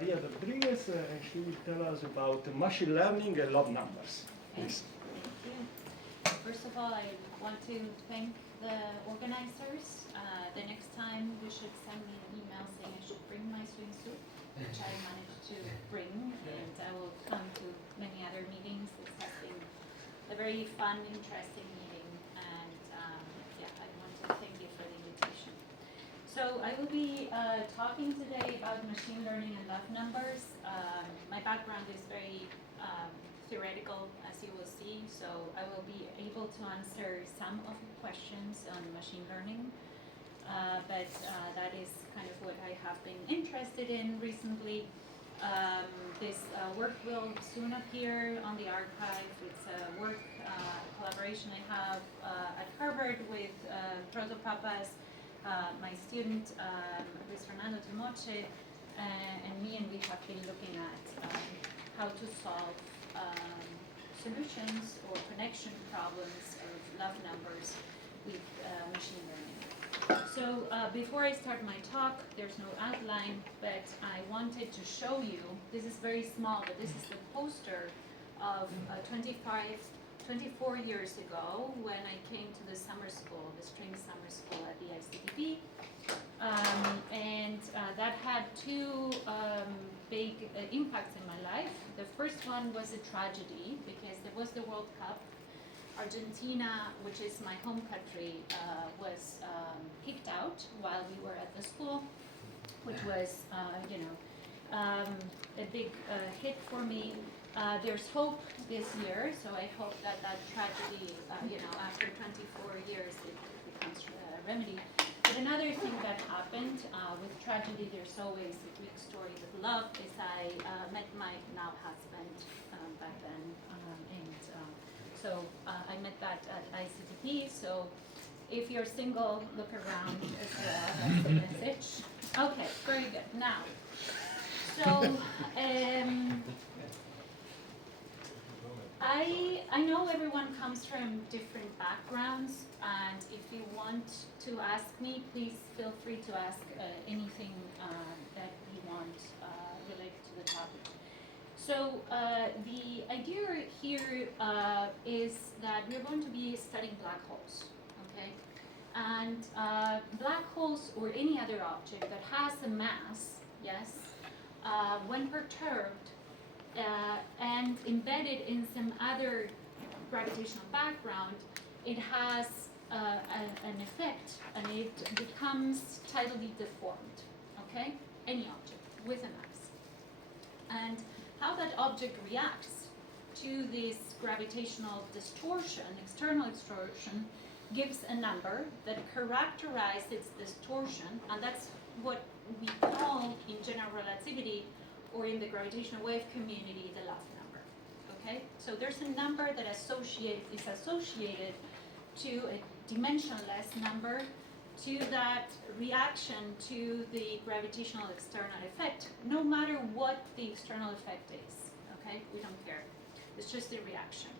Maria Rodriguez, and she will tell us about machine learning and love numbers. Please. Thank you. First of all, I want to thank the organizers. The next time you should send me an email saying I should bring my swimsuit, which I managed to bring, and I will come to many other meetings. This has been a very fun, interesting meeting, and yeah, I want to thank you for the invitation. So I will be talking today about machine learning and love numbers. My background is very theoretical, as you will see, so I will be able to answer some of the questions on machine learning, but that is kind of what I have been interested in recently. This work will soon appear on the archive. It's a work collaboration I have at Harvard with Protopapas, my student Luis Fernando Timoche, and me, and we have been looking at how to solve solutions or connection problems of love numbers with machine learning. So before I start my talk, there's no outline, but I wanted to show you, this is very small, but this is the poster of 24 years ago when I came to the summer school, the spring summer school at the ICTP. And that had two big impacts in my life. The first one was a tragedy because there was the World Cup. Argentina, which is my home country, was kicked out while we were at the school, which was, a big hit for me. There's hope this year, so I hope that that tragedy, after 24 years, it becomes a remedy. But another thing that happened with tragedy, there's always a Greek story with love, is I met my now husband back then, so I met that at ICTP. So if you're single, look around as well. That's the message. Okay, very good. Now, so I know everyone comes from different backgrounds, and if you want to ask me, please feel free to ask anything that you want related to the topic. So the idea here is that we're going to be studying black holes, okay? And black holes or any other object that has a mass, yes, when perturbed and embedded in some other gravitational background, it has an effect and it becomes tidally deformed, okay? Any object with a mass. And how that object reacts to this gravitational distortion, external distortion, gives a number that characterizes its distortion, and that's what we call in general relativity or in the gravitational wave community the love number. Okay? So there's a number that is associated to a dimensionless number, to that reaction to the gravitational external effect, no matter what the external effect is. Okay? We don't care. It's just a reaction.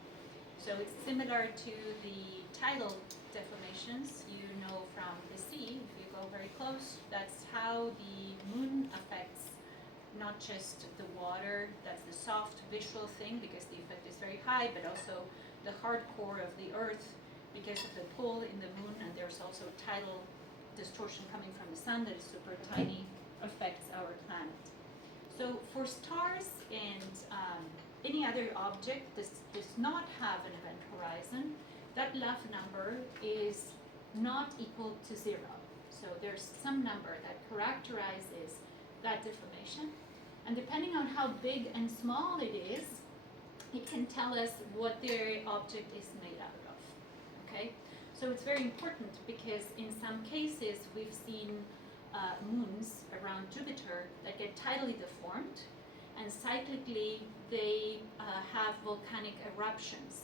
So it's similar to the tidal deformations you know from the sea. If you go very close, that's how the moon affects not just the water, that's the soft visual thing because the effect is very high, but also the hard core of the earth because of the pull in the moon, and there's also tidal distortion coming from the sun that is super tiny, affects our planet. So for stars and any other object that does not have an event horizon, that love number is not equal to 0. So there's some number that characterizes that deformation. And depending on how big and small it is, it can tell us what the object is made out of. Okay? So it's very important because in some cases we've seen moons around Jupiter that get tidally deformed, and cyclically they have volcanic eruptions.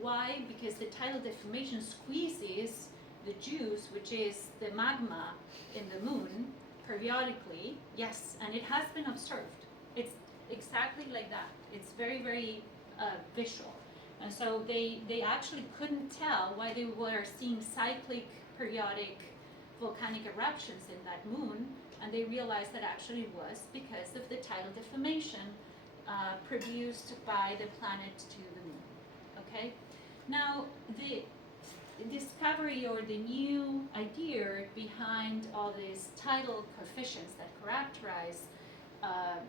Why? Because the tidal deformation squeezes the juice, which is the magma in the moon, periodically. Yes, and it has been observed. It's exactly like that. It's very, very visual. And so they actually couldn't tell why they were seeing cyclic periodic volcanic eruptions in that moon, And they realized that actually it was because of the tidal deformation produced by the planet to the moon. Okay? Now, the discovery or the new idea behind all these tidal coefficients that characterize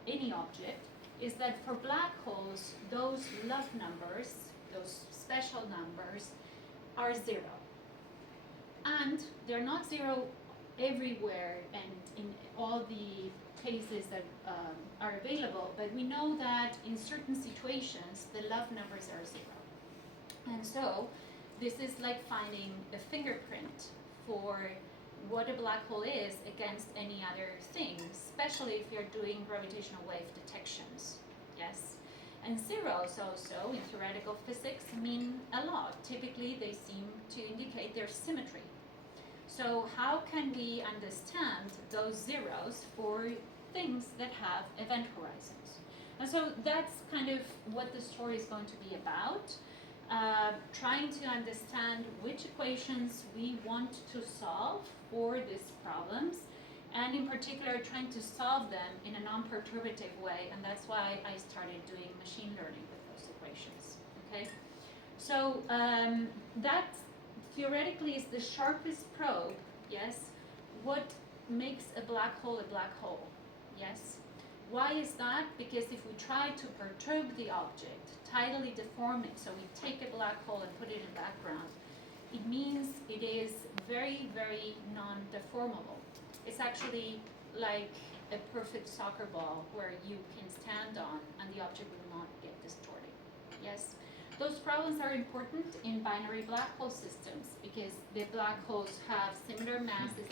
any object is that for black holes, those love numbers, those special numbers, are zero. And they're not zero everywhere and in all the cases that are available, but we know that in certain situations, the love numbers are zero. And so, this is like finding a fingerprint for what a black hole is against any other thing, especially if you're doing gravitational wave detections, yes? And zeros also, in theoretical physics, mean a lot. Typically, they seem to indicate their symmetry. So how can we understand those zeros for things that have event horizons? And so that's kind of what the story is going to be about. Trying to understand which equations we want to solve for these problems, and in particular trying to solve them in a non-perturbative way, and that's why I started doing machine learning with those equations. Okay, so that theoretically is the sharpest probe. Yes, what makes a black hole? Yes. Why is that? Because if we try to perturb the object, tidally deform it, so we take a black hole and put it in background, it means it is very, very non-deformable. It's actually like a perfect soccer ball where you can stand on and the object will not get distorted. Yes? Those problems are important in binary black hole systems because the black holes have similar masses,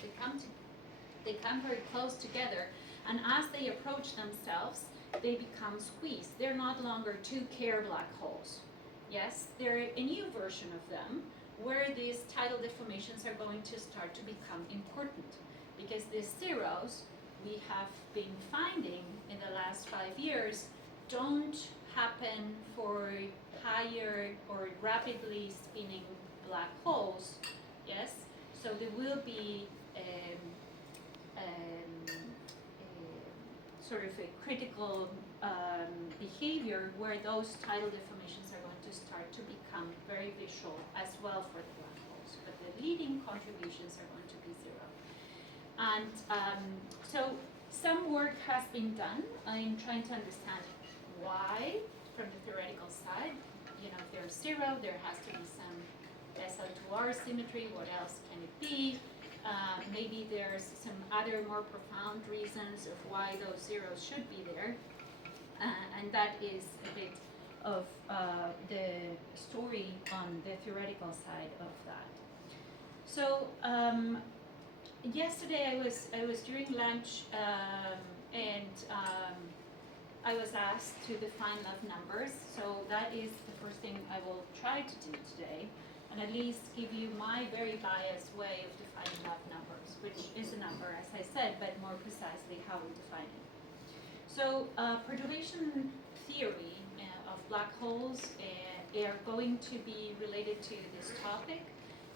they come very close together, and as they approach themselves, they become squeezed. They're not longer two Kerr black holes. Yes, they're a new version of them where these tidal deformations are going to start to become important because these zeros we have been finding in the last 5 years don't happen for higher or rapidly spinning black holes. Yes, so there will be sort of a critical behavior where those tidal deformations are going to start to become very visual as well for the black holes, but the leading contributions are going to be zero. And so some work has been done in trying to understand why, from the theoretical side, if there's zero, there has to be some SL2R symmetry. What else can it be? Maybe there's some other more profound reasons of why those zeros should be there. And that is a bit of the story on the theoretical side of that. So yesterday I was during lunch and I was asked to define love numbers. So that is the first thing I will try to do today, and at least give you my very biased way of defining love numbers, which is a number, as I said, but more precisely how we define it. So perturbation theory of black holes are going to be related to this topic,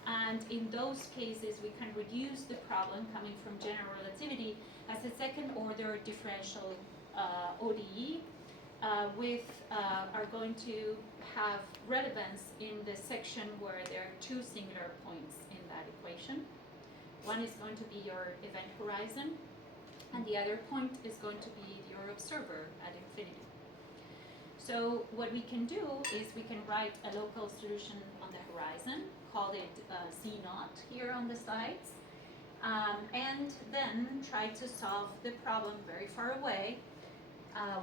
and in those cases we can reduce the problem coming from general relativity as a second order differential ODE are going to have relevance in the section where there are two singular points in that equation. One is going to be your event horizon, and the other point is going to be your observer at infinity. So what we can do is we can write a local solution on the horizon, call it Z0 here on the slides, and then try to solve the problem very far away,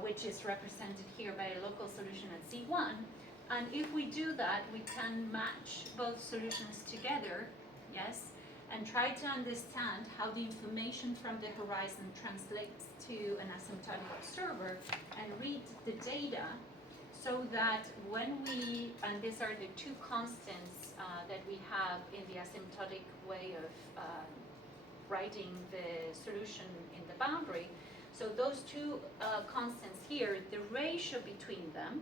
which is represented here by a local solution at Z1. And if we do that, we can match both solutions together, yes, and try to understand how the information from the horizon translates to an asymptotic observer and read the data so that when we, and these are the two constants that we have in the asymptotic way of writing the solution in the boundary. So those two constants here, the ratio between them,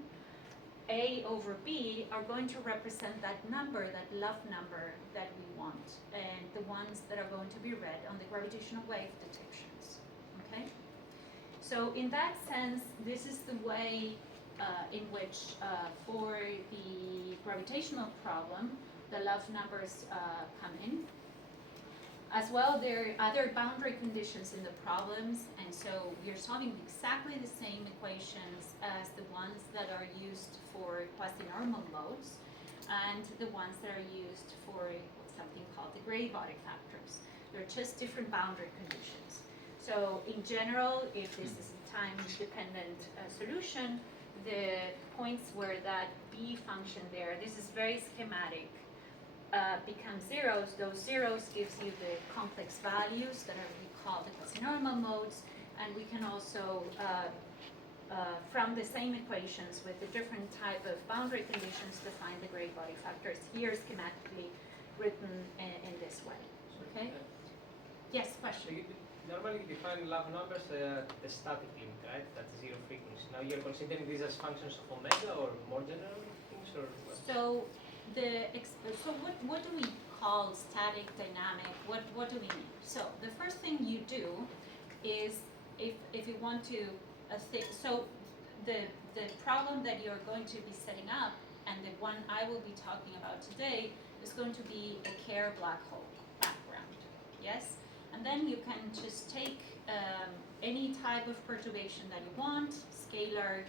A over B, are going to represent that number, that love number that we want, and the ones that are going to be read on the gravitational wave detections. okay? So in that sense, this is the way in which for the gravitational problem, the love numbers come in. As well, there are other boundary conditions in the problems, and so we are solving exactly the same equations as the ones that are used for quasi-normal modes, and the ones that are used for something called the gray-body factors. They're just different boundary conditions. So in general, if this is a time-dependent solution, the points where that b function there, this is very schematic, become zeros. Those zeros gives you the complex values that are we call the quasi-normal modes, and we can also from the same equations with the different type of boundary conditions define the gray body factors here schematically written in this way. Okay? Yes, So question. you normally define love numbers the static limit, right? That's zero frequency. Now you're considering these as functions of omega or more general things, or what? So what do we call static, dynamic? What do we mean? So the first thing you do is if you want to so the problem that you're going to be setting up, and the one I will be talking about today, is going to be a Kerr black hole background. Yes, and then you can just take any type of perturbation that you want, scalar,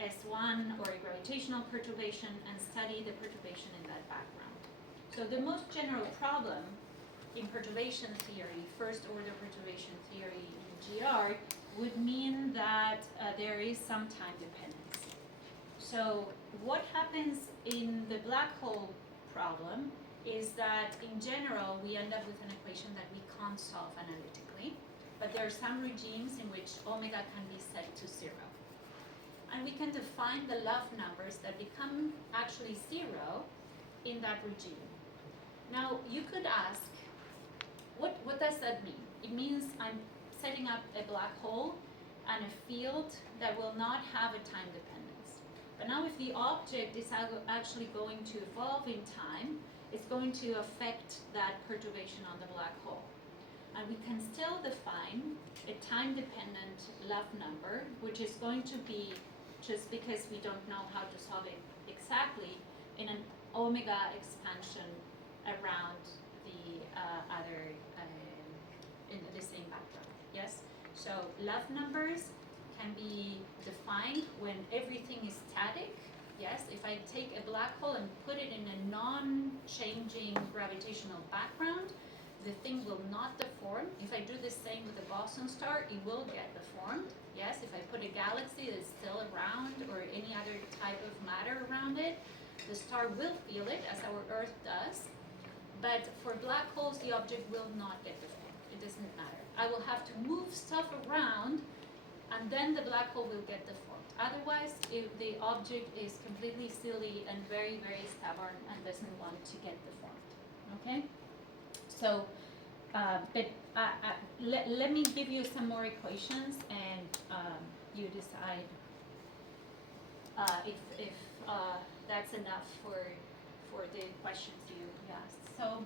S1 or a gravitational perturbation, and study the perturbation in that background. So the most general problem in perturbation theory, first order perturbation theory in GR, would mean that there is some time dependence. So what happens in the black hole problem is that in general we end up with an equation that we can't solve analytically, but there are some regimes in which omega can be set to 0. And we can define the love numbers that become actually 0 in that regime. Now, you could ask, what does that mean? It means I'm setting up a black hole and a field that will not have a time dependence. But now if the object is actually going to evolve in time, it's going to affect that perturbation on the black hole. And we can still define a time-dependent love number, which is going to be, just because we don't know how to solve it exactly, in an omega expansion around the other, in the same background, yes? So love numbers can be defined when everything is static, yes? If I take a black hole and put it in a non-changing gravitational background, the thing will not deform. If I do the same with a boson star, it will get deformed. Yes, if I put a galaxy that's still around or any other type of matter around it, the star will feel it as our Earth does. But for black holes, the object will not get deformed. It doesn't matter. I will have to move stuff around, and then the black hole will get deformed. Otherwise, if the object is completely silly and very, very stubborn and doesn't want to get deformed. Okay? So, let me give you some more equations, and you decide if that's enough for the questions you asked. So,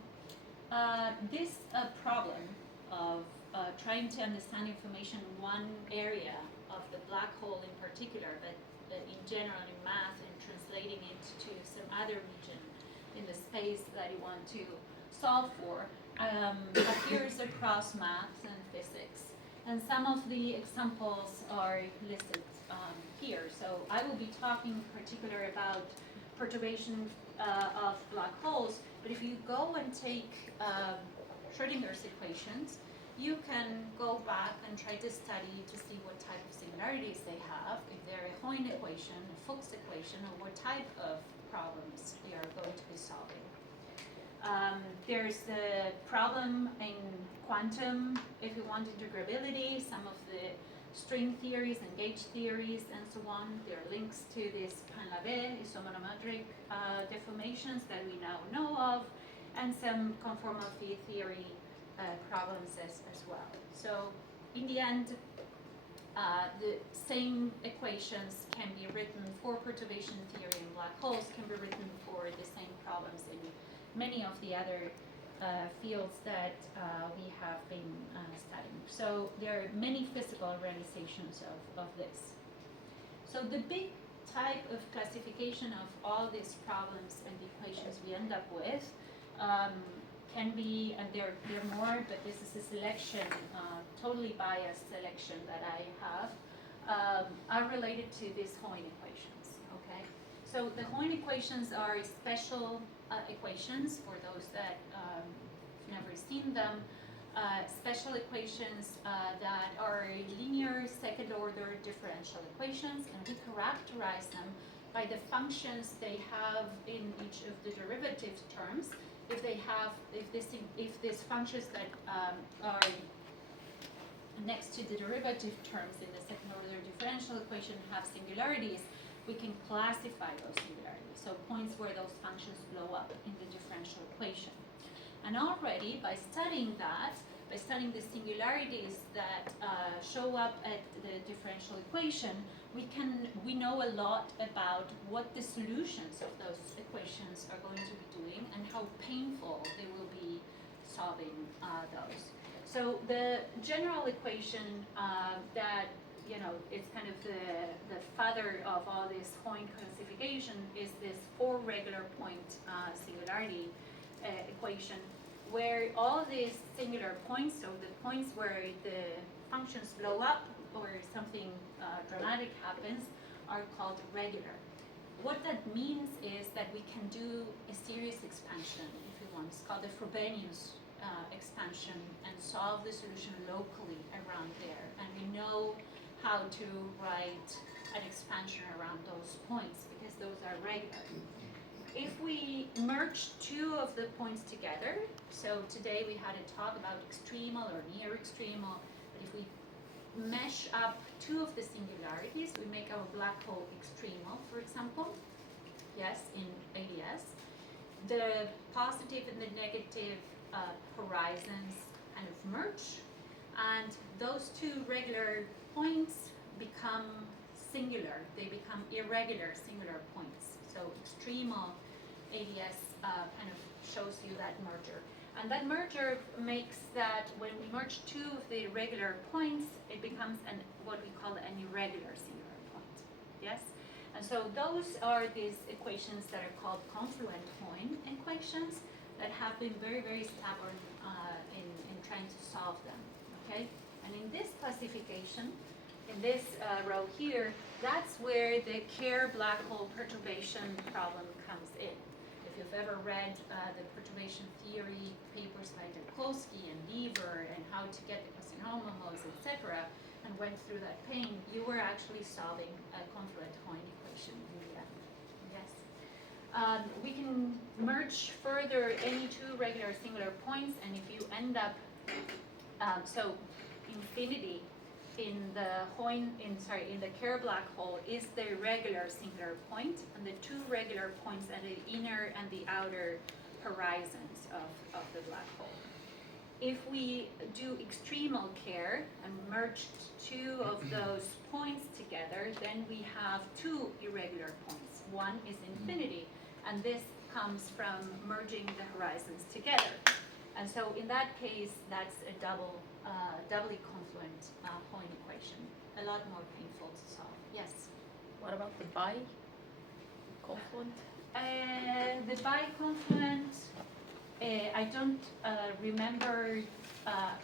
this problem of trying to understand information in one area of the black hole in particular, but in general in math, and translating it to some other region in the space that you want to solve for, appears across maths and physics. And some of the examples are listed here. So I will be talking in particular about perturbation of black holes, but if you go and take Schrodinger's equations, you can go back and try to study to see what type of similarities they have, if they're a Hoyne equation, a Fuchs equation, or what type of problems they are going to be solving. There's the problem in quantum, if you want integrability, some of the string theories and gauge theories and so on. There are links to this Pain-Lavie isomonometric deformations that we now know of, and some conformal field theory problems as well. So in the end, the same equations can be written for perturbation theory and black holes, can be written for the same problems in many of the other fields that we have been studying. So there are many physical realizations of this. So the big type of classification of all these problems and equations we end up with can be, and there are more, but this is a selection, totally biased selection that I have, are related to these Hoyne equations, okay? So the Hoyne equations are special equations for those that have never seen them. Special equations that are linear second order differential equations, and we characterize them by the functions they have in each of the derivative terms. If these functions that are next to the derivative terms in the second order differential equation have singularities, we can classify those singularities. So points where those functions blow up in the differential equation. And already by studying that, by studying the singularities that show up at the differential equation, we know a lot about what the solutions of those equations are going to be doing and how painful they will be solving those. So the general equation that it's kind of the father of all this Hoyne classification is this 4 regular point singularity equation, where all these singular points, so the points where the functions blow up or something dramatic happens, are called regular. What that means is that we can do a series expansion, if you want. It's called the Frobenius expansion, and solve the solution locally around there. And we know how to write an expansion around those points because those are regular. If we merge 2 of the points together, so today we had a talk about extremal or near extremal, but if we mesh up 2 of the singularities, we make our black hole extremal, for example, yes, in ADS. The positive and the negative horizons kind of merge, and those 2 regular points become singular. They become irregular singular points. So extremal ADS kind of shows you that merger. And that merger makes that when we merge 2 of the regular points, it becomes what we call an irregular singular point. Yes? And so those are these equations that are called confluent Hoyne equations that have been very, very stubborn in trying to solve them. Okay? And in this classification, in this row here, that's where the Kerr black hole perturbation problem comes in. If you've ever read the perturbation theory papers by Tarkovsky and Lever and how to get the Poisson homomos, etc., and went through that pain, you were actually solving a confluent Hoyne equation in the end. Yes. We can merge further any 2 regular singular points, and if you end up, so infinity in the Kerr black hole is the regular singular point, and the 2 regular points are the inner and the outer horizons of the black hole. If we do extremal Kerr and merge 2 of those points together, then we have 2 irregular points. One is infinity, and this comes from merging the horizons together. And so in that case, that's a doubly confluent Hoyne equation, a lot more painful to solve. Yes? What about the biconfluent? The biconfluent, I don't remember,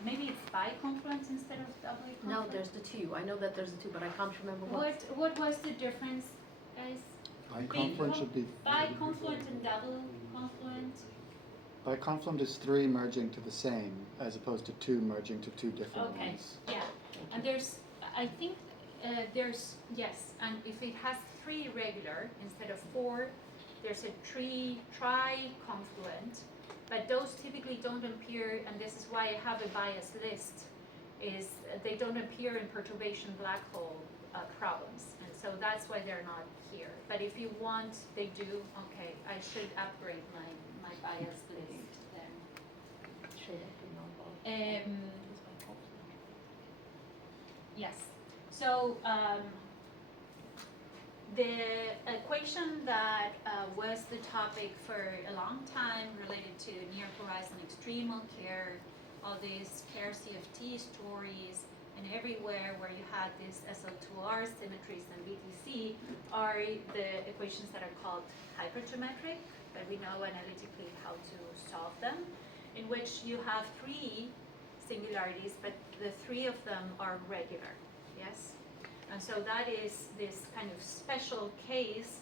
maybe it's biconfluent instead of doubly confluent? No, there's the 2. I know that there's the 2, but I can't remember What was the difference, guys? Biconfluent should be. Biconfluent and double confluent? Biconfluent is 3 merging to the same, as opposed to 2 merging to 2 different Okay, ones. yeah. And I think yes, and if it has 3 regular instead of 4, there's a tri-confluent, but those typically don't appear, and this is why I have a biased list, is they don't appear in perturbation black hole problems, and so that's why they're not here. But if you want, they do. Okay, I should upgrade my biased list then. Should it be non-biconfluent? It's biconfluent. Yes. So the equation equation that was the topic for a long time related to near horizon extremal care, all these care CFT stories, and everywhere where you had these SL2R symmetries and BTC are the equations that are called hypergeometric, that we know analytically how to solve them, in which you have three singularities, but the three of them are regular, yes? And so that is this kind of special case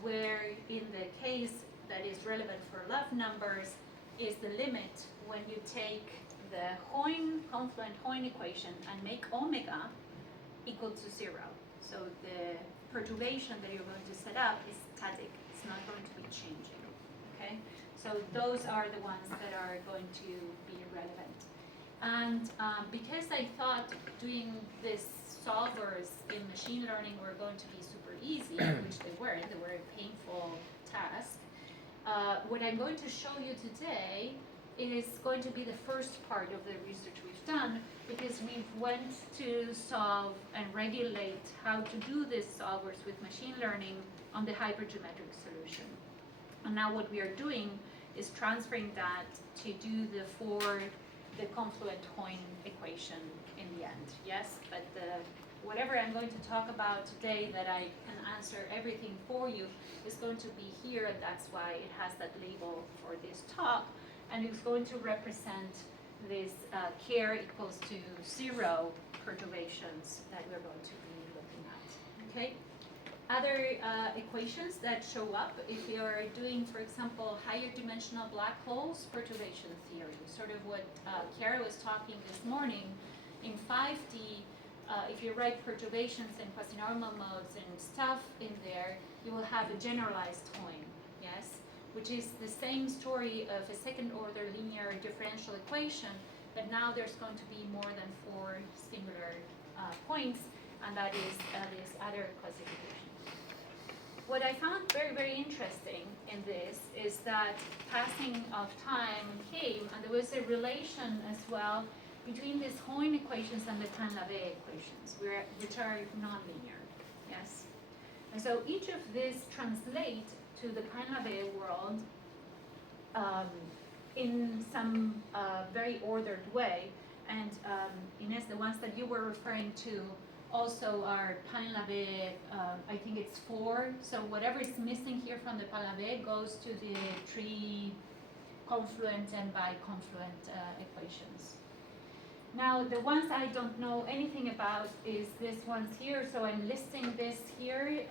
where in the case that is relevant for love numbers is the limit when you take the confluent Hoyne equation and make omega equal to 0. So the perturbation that you're going to set up is static. It's not going to be changing, okay? So those are the ones that are going to be relevant. And because I thought doing this solvers in machine learning were going to be super easy, which they weren't, they were a painful task, what I'm going to show you today is going to be the first part of the research we've done, because we went to solve and regulate how to do these solvers with machine learning on the hypergeometric solution. And now what we are doing is transferring that to do the confluent Hoyne equation in the end, yes? But whatever I'm going to talk about today that I can answer everything for you is going to be here, and that's why it has that label for this talk, and it's going to represent this care equals to 0 perturbations that we're going to be looking at, okay? Other equations that show up if you're doing, for example, higher dimensional black holes perturbation theory, sort of what Chiara was talking this morning. In 5D, if you write perturbations and quasi-normal modes and stuff in there, you will have a generalized Hoyne, yes? Which is the same story of a second-order linear differential equation, but now there's going to be more than 4 singular points, and that is this other classification. What I found very, very interesting in this is that passing of time came, and there was a relation as well between these Hoyne equations and the Pain-Lavée equations, which are nonlinear, yes? And so each of these translate to the Pain-Lavée world in some very ordered way, and Ines, the ones that you were referring to also are Pain-Lavée, I think it's 4, so whatever is missing here from the Pain-Lavée goes to the 3 confluent and biconfluent equations. Now, the ones I don't know anything about is this ones here, so I'm listing this here,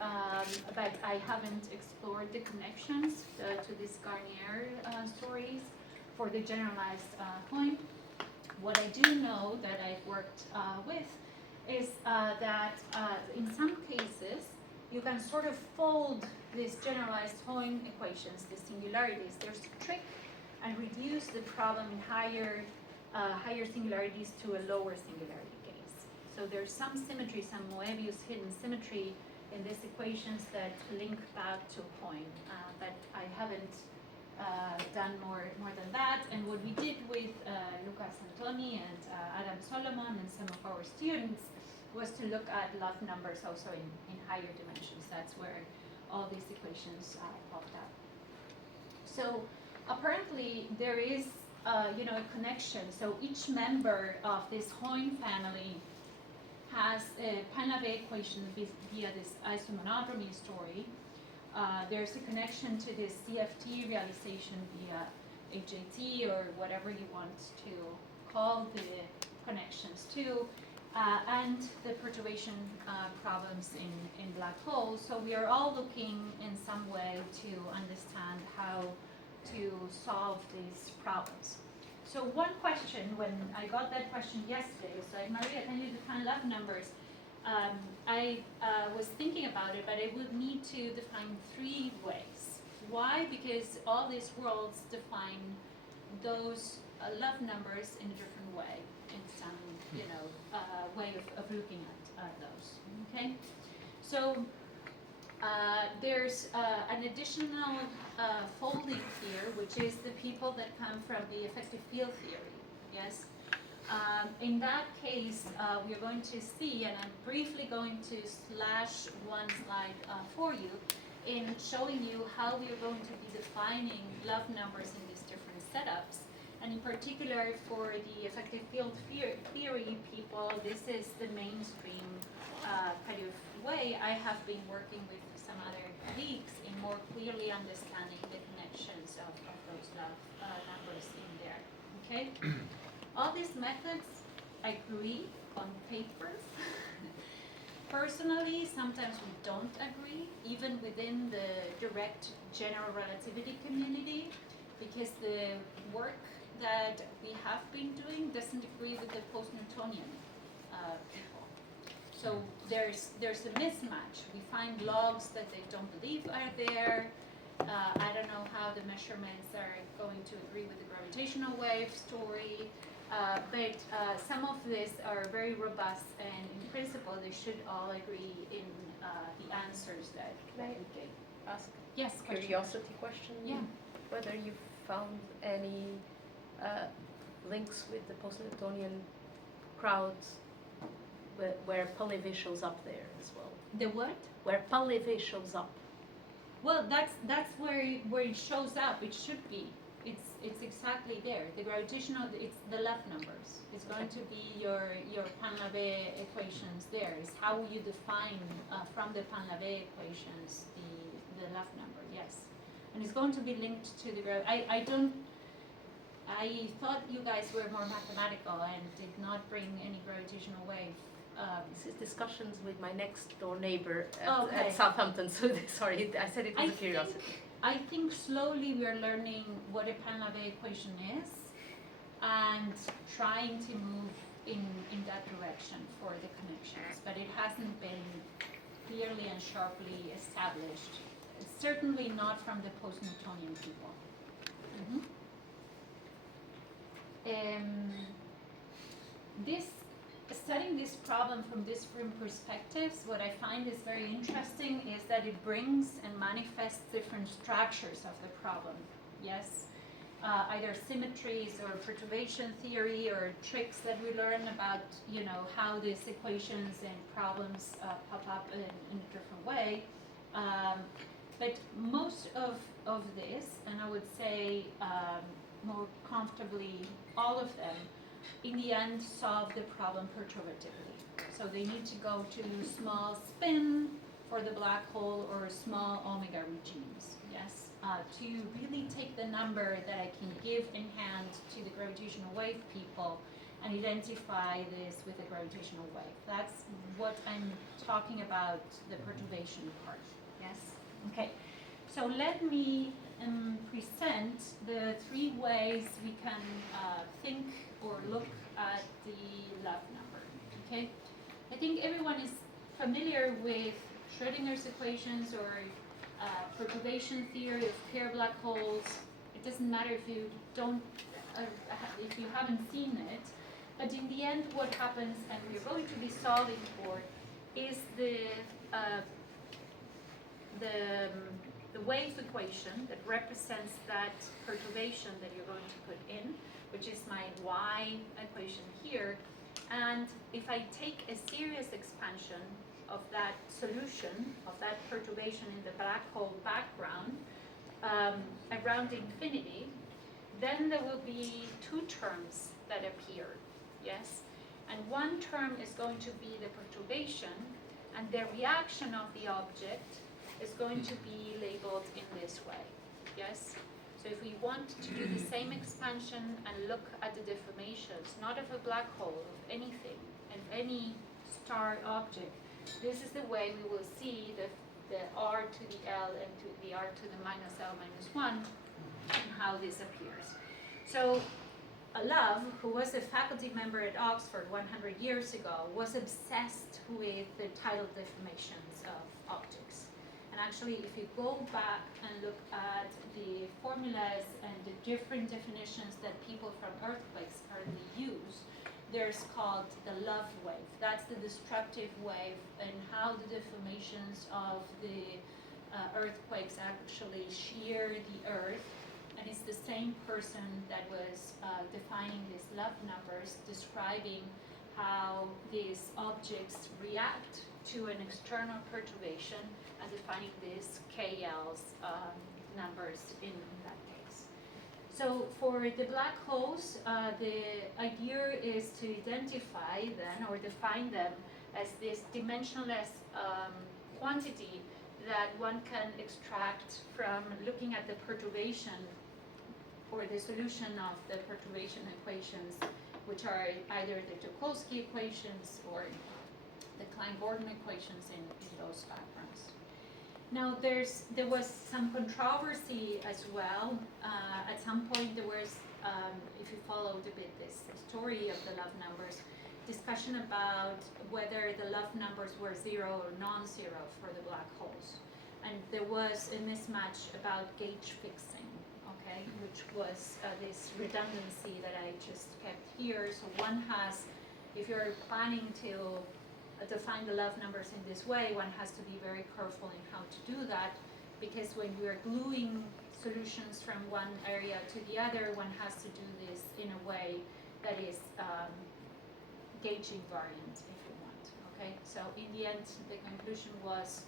but I haven't explored the connections to these Garnier stories for the generalized Hoyne. What I do know that I've worked with is that in some cases, you can sort of fold these generalized Hoyne equations, the singularities. There's a trick, and reduce the problem in higher singularities to a lower singularity case. So there's some symmetry, some Moebius hidden symmetry in these equations that link back to Hoyne, but I haven't done more than that. And what we did with Lucas Antoni and Adam Solomon and some of our students was to look at love numbers also in higher dimensions. That's where all these equations popped up. So apparently there is a connection. So each member of this Hoyne family has a Pain-Lavée equation via this isomonodromy story. There's a connection to this CFT realization via HJT or whatever you want to call the connections to, and the perturbation problems in black holes. So we are all looking in some way to understand how to solve these problems. So one question, when I got that question yesterday, was like, Maria, can you define love numbers? I was thinking about it, but I would need to define 3 ways. Why? Because all these worlds define those love numbers in a different way, in some way of looking at those. Okay, so there's an additional folding here, which is the people that come from the effective field theory. Yes. In that case, we are going to see, and I'm briefly going to slash one slide for you, in showing you how we are going to be defining love numbers in these different setups. And in particular, for the effective field theory people, this is the mainstream kind of way I have been working with some other colleagues in more clearly understanding the connections of those love numbers in there. Okay? All these methods agree on papers. Personally, sometimes we don't agree, even within the direct general relativity community, because the work that we have been doing doesn't agree with the post-Newtonian people. So there's a mismatch. We find logs that they don't believe are there. I don't know how the measurements are going to agree with the gravitational wave story. But some of these are very robust, and in principle, they should all agree in the answers that Can I we give. ask Yes, a question. curiosity question? Yeah. Whether you found any links with the post-Newtonian crowds where Pahlavi shows up there as well? The what? Where Pahlavi shows up. Well, that's where it shows up. It should be. It's exactly there. The gravitational, it's the love numbers. It's going to be your Pahlavi equations there. It's how you define from the Pahlavi equations the love number. Yes, and it's going to be linked to the I thought you guys were more mathematical and did not bring any gravitational wave. This is discussions with my next door neighbor Okay. at Southampton. So sorry, I said it was I a curiosity. I think slowly we are learning what a Pahlavi equation is and trying to move in that direction for the connections, but it hasn't been clearly and sharply established. It's certainly not from the post-Newtonian people. Studying this problem from different perspectives, what I find is very interesting is that it brings and manifests different structures of the problem. Yes, either symmetries or perturbation theory or tricks that we learn about, how these equations and problems pop up in a different way. But most of this, and I would say more comfortably all of them, in the end solve the problem perturbatively. So they need to go to small spin for the black hole or small omega regimes, yes, to really take the number that I can give in hand to the gravitational wave people and identify this with the gravitational wave. That's what I'm talking about, the perturbation part, yes? Okay, so let me present the three ways we can think or look at the love number, okay? I think everyone is familiar with Schrödinger's equations or perturbation theory of pair black holes. It doesn't matter if you if you haven't seen it, but in the end what happens, and we're going to be solving for, is the wave equation that represents that perturbation that you're going to put in, which is my y equation here. And if I take a series expansion of that solution, of that perturbation in the black hole background, around infinity, then there will be two terms that appear, yes? And one term is going to be the perturbation, and the reaction of the object is going to be labeled in this way, yes? So if we want to do the same expansion and look at the deformations, not of a black hole, of anything, and any star object, this is the way we will see the r to the L and to the r to the minus L minus 1, and how this appears. So Love, who was a faculty member at Oxford 100 years ago, was obsessed with the tidal deformations of objects. And actually, if you go back and look at the formulas and the different definitions that people from earthquakes currently use, there's called the love wave. That's the destructive wave, and how the deformations of the earthquakes actually shear the earth. And it's the same person that was defining these love numbers, describing how these objects react to an external perturbation and defining these KLs numbers in that case. So for the black holes, the idea is to identify them or define them as this dimensionless quantity that one can extract from looking at the perturbation or the solution of the perturbation equations, which are either the Joukowski equations or the Klein-Gordon equations in those backgrounds. Now there was some controversy as well. At some point there was, if you followed a bit this story of the love numbers, discussion about whether the love numbers were zero or non-zero for the black holes. And there was a mismatch about gauge fixing, okay, which was this redundancy that I just kept here. So one has, if you're planning to define the love numbers in this way, one has to be very careful in how to do that, because when we are gluing solutions from one area to the other, one has to do this in a way that is gauge invariant, if you want, okay? So in the end, the conclusion was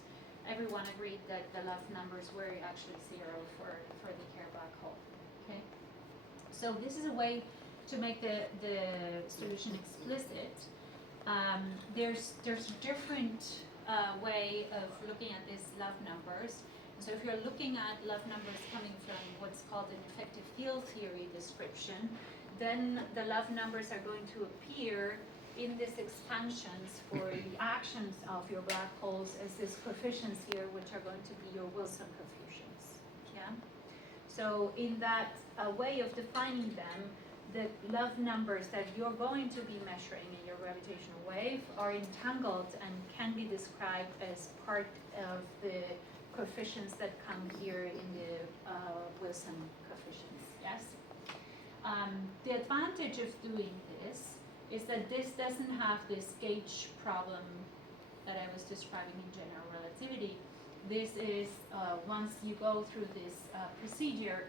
everyone agreed that the love numbers were actually zero for the Kerr black hole, okay? So this is a way to make the solution explicit. There's a different way of looking at these love numbers. So if you're looking at love numbers coming from what's called an effective field theory description, then the love numbers are going to appear in these expansions for the actions of your black holes as these coefficients here, which are going to be your Wilson coefficients. Yeah. So in that way of defining them, the love numbers that you're going to be measuring in your gravitational wave are entangled and can be described as part of the coefficients that come here in the Wilson coefficients. Yes. The advantage of doing this is that this doesn't have this gauge problem that I was describing in general relativity. This is, once you go through this procedure,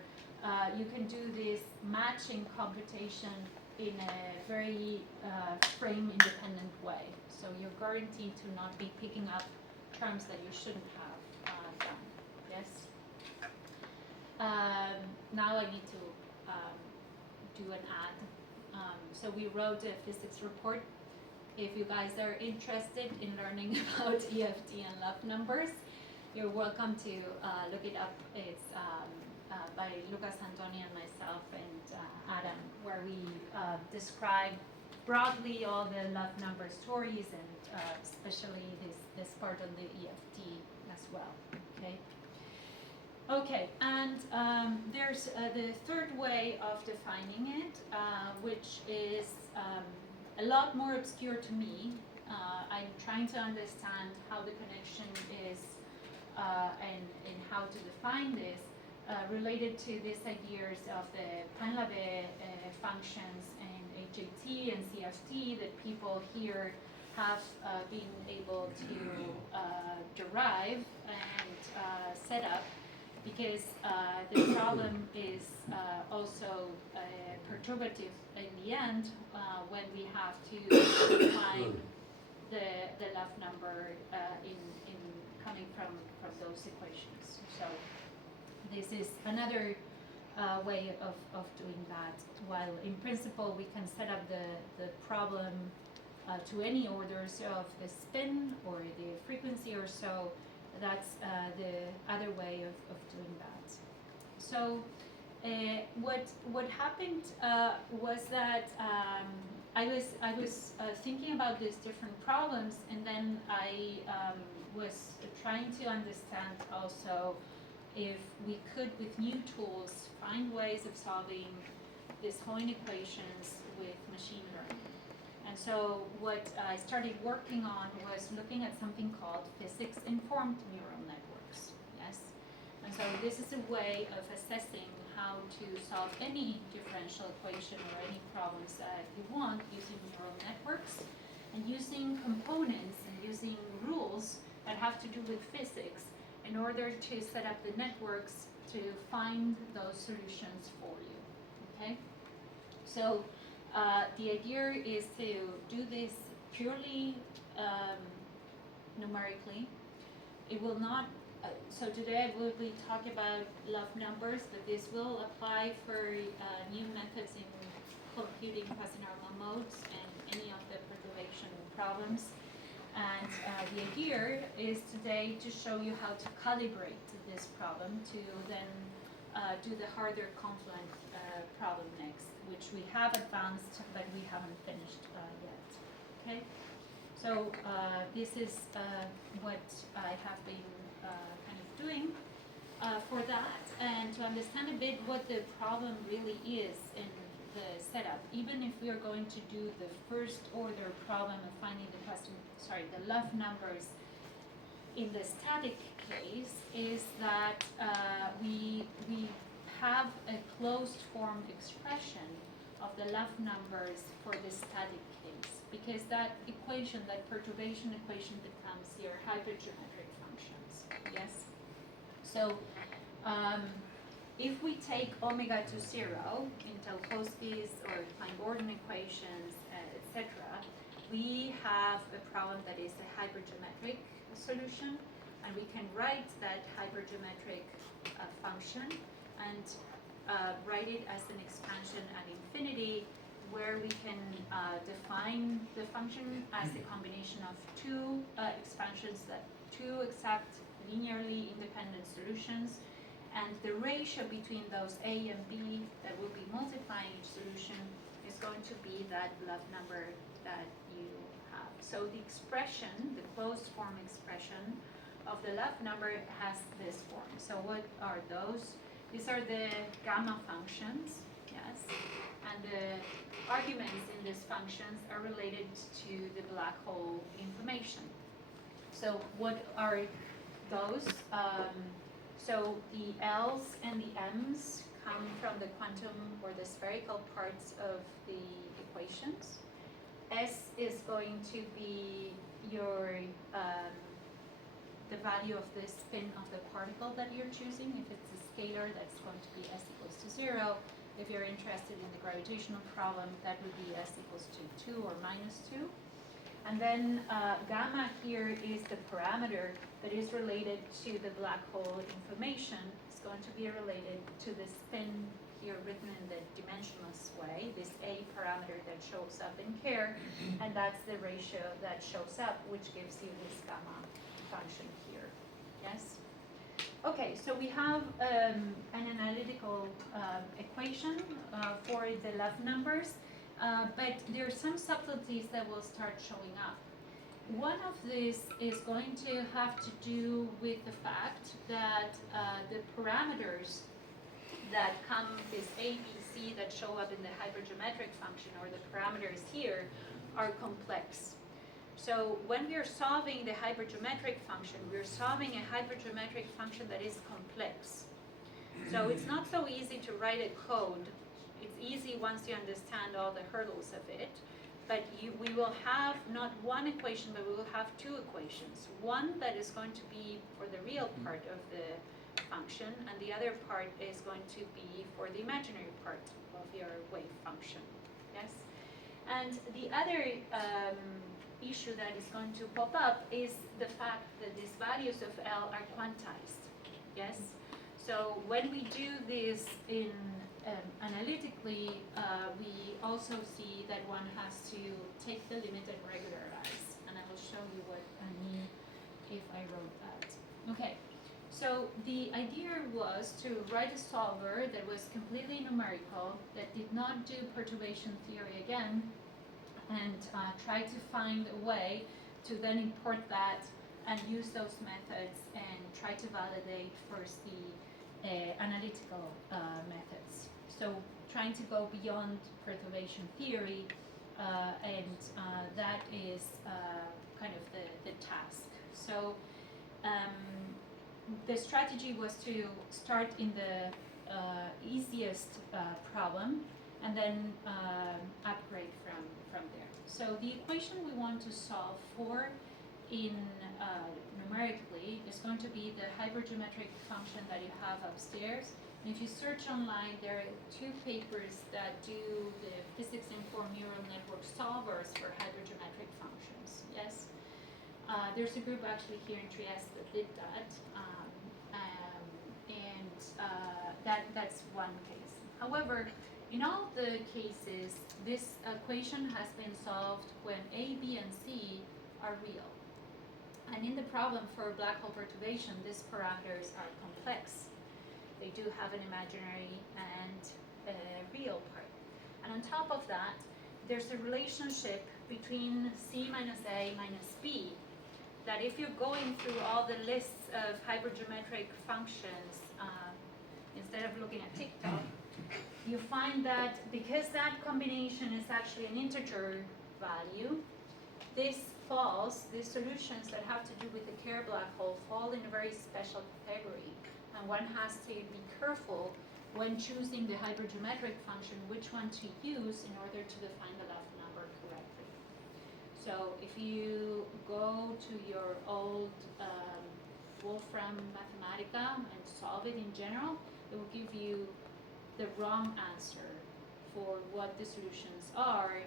you can do this matching computation in a very frame-independent way. So you're guaranteed to not be picking up terms that you shouldn't have done. Yes? Now I need to do an ad. So we wrote a physics report. If you guys are interested in learning about EFT and love numbers, you're welcome to look it up. It's by Lucas, Antoni, and myself, and Adam, where we describe broadly all the love number stories, and especially this part on the EFT as well. Okay. Okay, and there's the third way of defining it, which is a lot more obscure to me. I'm trying to understand how the connection is and how to define this related to these ideas of the Painlevé functions and HAT and CFT that people here have been able to derive and set up, because the problem is also perturbative in the end when we have to define the love number in coming from those equations. So this is another way of doing that, while in principle we can set up the problem to any orders of the spin or the frequency or so. That's the other way of doing that. So what happened was that I was thinking about these different problems, and then I was trying to understand also if we could, with new tools, find ways of solving these Hoyne equations with machine learning. And so what I started working on was looking at something called physics-informed neural networks. Yes? And so this is a way of assessing how to solve any differential equation or any problems that you want using neural networks, and using components and using rules that have to do with physics in order to set up the networks to find those solutions for you. Okay? So the idea is to do this purely numerically. It will not, so today we will be talking about love numbers, but this will apply for new methods in computing quasi-normal modes and any of the perturbation problems. And the idea is today to show you how to calibrate this problem to then do the harder confluent problem next, which we have advanced, but we haven't finished yet. Okay? So this is what I have been kind of doing for that, and to understand a bit what the problem really is in the setup. Even if we are going to do the first order problem of finding the love numbers in the static case, is that we have a closed form expression of the love numbers for the static case, because that equation, that perturbation equation, becomes your hypergeometric functions. Yes? So if we take omega to 0 in Minkowski's or Klein-Gordon equations, etc., we have a problem that is a hypergeometric solution, and we can write that hypergeometric function and write it as an expansion at infinity, where we can define the function as a combination of two expansions, that two exact linearly independent solutions, and the ratio between those A and B that will be multiplying each solution is going to be that love number that you have. So the expression, the closed form expression of the love number has this form. So what are those? These are the gamma functions, yes, and the arguments in these functions are related to the black hole information. So what are those? So the L's and the M's come from the quantum or the spherical parts of the equations. S is going to be your the value of the spin of the particle that you're choosing. If it's a scalar, that's going to be S equals to 0. If you're interested in the gravitational problem, that would be S equals to 2 or minus 2. And then gamma here is the parameter that is related to the black hole information. It's going to be related to the spin here written in the dimensionless way, this A parameter that shows up in here, and that's the ratio that shows up, which gives you this gamma function here. Yes? Okay, so we have an analytical equation for the love numbers. But there are some subtleties that will start showing up. One of these is going to have to do with the fact that the parameters that come, this A, B, C, that show up in the hypergeometric function, or the parameters here, are complex. So when we are solving the hypergeometric function, we're solving a hypergeometric function that is complex. So it's not so easy to write a code. It's easy once you understand all the hurdles of it, but we will have not one equation, but we will have two equations. One that is going to be for the real part of the function, and the other part is going to be for the imaginary part of your wave function. Yes? And the other issue that is going to pop up is the fact that these values of L are quantized. Yes? So when we do this in analytically, we also see that one has to take the limit and regularize. And I will show you what I mean if I wrote that. Okay, so the idea was to write a solver that was completely numerical, that did not do perturbation theory again, and try to find a way to then import that and use those methods and try to validate first the analytical methods. So trying to go beyond perturbation theory, and that is kind of the task. So the strategy was to start in the easiest problem and then upgrade from there. So the equation we want to solve for in numerically is going to be the hypergeometric function that you have upstairs. And if you search online, there are two papers that do the physics-informed neural network solvers for hypergeometric functions. Yes. There's a group actually here in Trieste that did that, and that's one case. However, in all the cases, this equation has been solved when A, B, and C are real. And in the problem for black hole perturbation, these parameters are complex. They do have an imaginary and a real part. And on top of that, there's a relationship between C minus A minus B, that if you're going through all the lists of hypergeometric functions, instead of looking at TikTok, you find that because that combination is actually an integer value, these solutions that have to do with the Kerr black hole fall in a very special category. And one has to be careful when choosing the hypergeometric function, which one to use in order to define the left number correctly. So if you go to your old Wolfram Mathematica and solve it in general, it will give you the wrong answer for what the solutions are,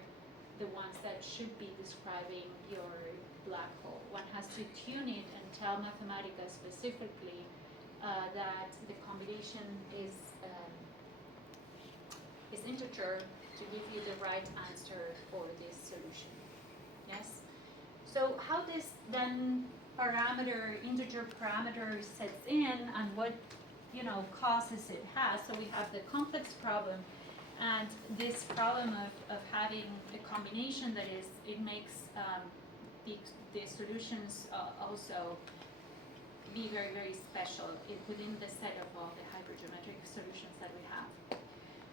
the ones that should be describing your black hole. One has to tune it and tell Mathematica specifically that the combination is integer to give you the right answer for this solution. Yes? So how this then integer parameter sets in and what causes it has. So we have the complex problem, and this problem of having a combination that it makes the solutions also be very, very special within the set of all the hypergeometric solutions that we have.